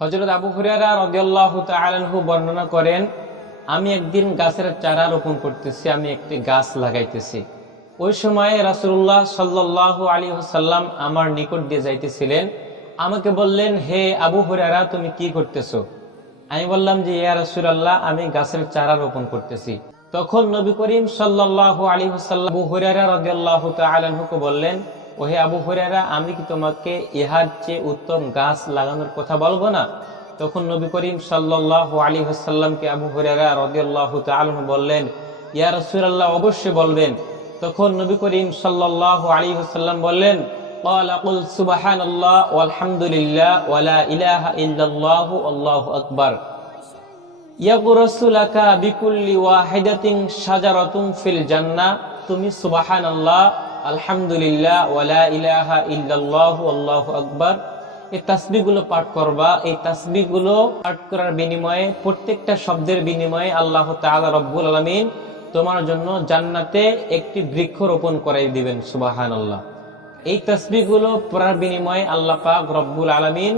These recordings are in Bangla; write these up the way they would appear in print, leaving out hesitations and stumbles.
হযরত আবু হুরায়রা রাদিয়াল্লাহু তাআলা আনহু বর্ণনা করেন, আমি একদিন গাছের চারা রোপণ করতেছি, আমি একটি গাছ লাগাইতেছি। ওই সময়ে রাসূলুল্লাহ সাল্লাল্লাহু আলাইহি ওয়াসাল্লাম আমার নিকট দিয়ে যাইতেছিলেন। আমাকে বললেন, হে আবু হুরায়রা, তুমি কি করতেছো? আমি বললাম যে, ইয়া রাসূলুল্লাহ, আমি গাছের চারা রোপণ করতেছি। তখন নবী করিম সাল্লাল্লাহু আলাইহি ওয়াসাল্লাম আবু হুরায়রা রাদিয়াল্লাহু তাআলা আনহুকে বললেন, ওহে আবু হুরায়রা, আমি কি তোমাকে ইহার চেয়ে উত্তম গাছ লাগানোর কথা বলবো না? তখন নবী করিম সাল্লাল্লাহু আলাইহি ওয়াসাল্লামকে আবু হুরায়রা রাদিয়াল্লাহু তাআলা আনহু বললেন, ইয়া রাসূলুল্লাহ, অবশ্যই বলবেন। তখন নবী করিম সাল্লাল্লাহু আলাইহি ওয়াসাল্লাম বললেন, ক্বালা কুল সুবহানাল্লাহ ওয়ালহামদুলিল্লাহ ওয়া লা ইলাহা ইল্লাল্লাহু আল্লাহু আকবার। ইয়াগরাসু লাকা বিকুল্লি ওয়াহিদাতিন শাজারাতুন ফিল জান্নাহ। তুমি সুবহানাল্লাহ, আলহামদুলিল্লাহ ওয়া লা ইলাহা ইল্লাল্লাহু আল্লাহু আকবার এই তাসবিহগুলো পাঠ করবা। এই তাসবিহগুলো পাঠ করার বিনিময়ে, প্রত্যেকটা শব্দের বিনিময়ে আল্লাহ তাআলা রব্বুল আলামিন তোমার জন্য জান্নাতে একটি বৃক্ষ রোপণ করাই দিবেন। সুবহানাল্লাহ। এই তাসবিহগুলো পড়ার বিনিময়ে আল্লাহ পাক রব্বুল আলামিন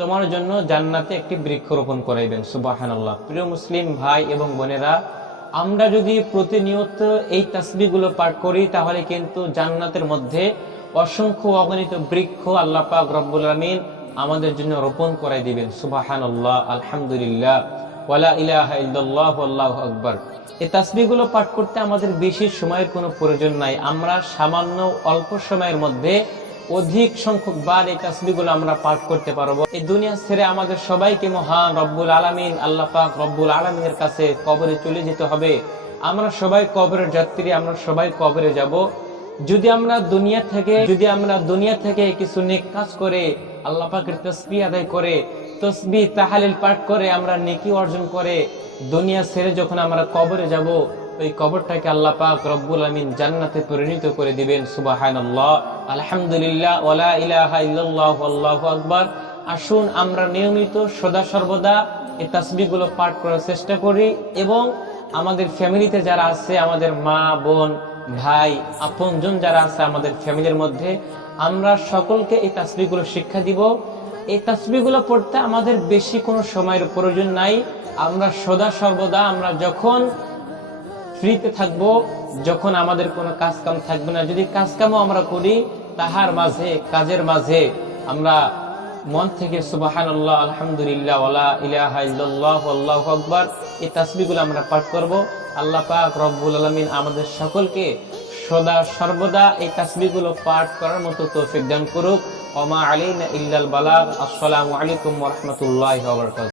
তোমার জন্য জান্নাতে একটি বৃক্ষ রোপণ করাইবেন। সুবহানাল্লাহ। প্রিয় মুসলিম ভাই এবং বোনেরা, আমরা যদি প্রতিনিয়ত এই তাসবিহগুলো পাঠ করি, তাহলে কিন্তু জান্নাতের মধ্যে অসংখ্য অগণিত বৃক্ষ আল্লাহ পাক রব্বুল আলামিন আমাদের জন্য রোপণ করাই দিবেন। সুবহানাল্লাহ, আলহামদুলিল্লাহ ওয়া লা ইলাহা ইল্লাল্লাহু আল্লাহু আকবার। এই তাসবিহগুলো পাঠ করতে আমাদের বেশি সময়ের কোনো প্রয়োজন নাই। আমরা সামান্য অল্প সময়ের মধ্যে অধিক সংখ্যক বার এই তাসবিহগুলো আমরা পাঠ করতে পারবো। এই দুনিয়া ছেড়ে আমাদের সবাইকে মহান রব্বুল আলামিন আল্লাহ পাক রব্বুল আলামিনের কাছে কবরে চলে যেতে হবে। আমরা সবাই কবরের যাত্রী, আমরা সবাই কবরে যাব। যদি আমরা দুনিয়া থেকে কিছু নেক কাজ করে, আল্লাহ পাকের তাসবিহ আদায় করে, তাসবিহ তাহলিল পাঠ করে, আমরা নেকি অর্জন করে দুনিয়া ছেড়ে যখন আমরা কবরে যাব, ওই কবরটাকে আল্লাহ পাক রব্বুল আলামিন জান্নাতে পরিণত করে দিবেন। সুবহানাল্লাহ, আলহামদুলিল্লাহ ওয়া লা ইলাহা ইল্লাল্লাহু আল্লাহু আকবার। আসুন আমরা নিয়মিত সদা সর্বদা এই তাসবিহগুলো পাঠ করার চেষ্টা করি, এবং আমাদের ফ্যামিলিতে যারা আছে, আমাদের মা বোন ভাই আপনজন যারা আছে আমাদের ফ্যামিলির মধ্যে, আমরা সকলকে এই তাসবিহগুলো শিক্ষা দিব। এই তাসবিহগুলো পড়তে আমাদের বেশি কোনো সময়ের প্রয়োজন নাই। আমরা সদা সর্বদা, আমরা যখন ফ্রিতে থাকবো, যখন আমাদের কোনো কাজ কাম থাকবে না, যদি কাজ কামও আমরা করি, তাহার মাঝে, কাজের মাঝে আমরা মন থেকে সুবহানাল্লাহ, আলহামদুলিল্লাহ ওয়া লা ইলাহা ইল্লাল্লাহু আল্লাহু আকবার এই তাসবিহগুলো আমরা পাঠ করব। আল্লাহ পাক রব্বুল আলামিন আমাদের সকলকে সদা সর্বদা এই তাসবিহগুলো পাঠ করার মতো তৌফিক দান করুক। ওয়া মা আলাইনা ইল্লাল বালাগ। আসসালামু আলাইকুম ওয়া রাহমাতুল্লাহি ওয়া বারাকাতুহু।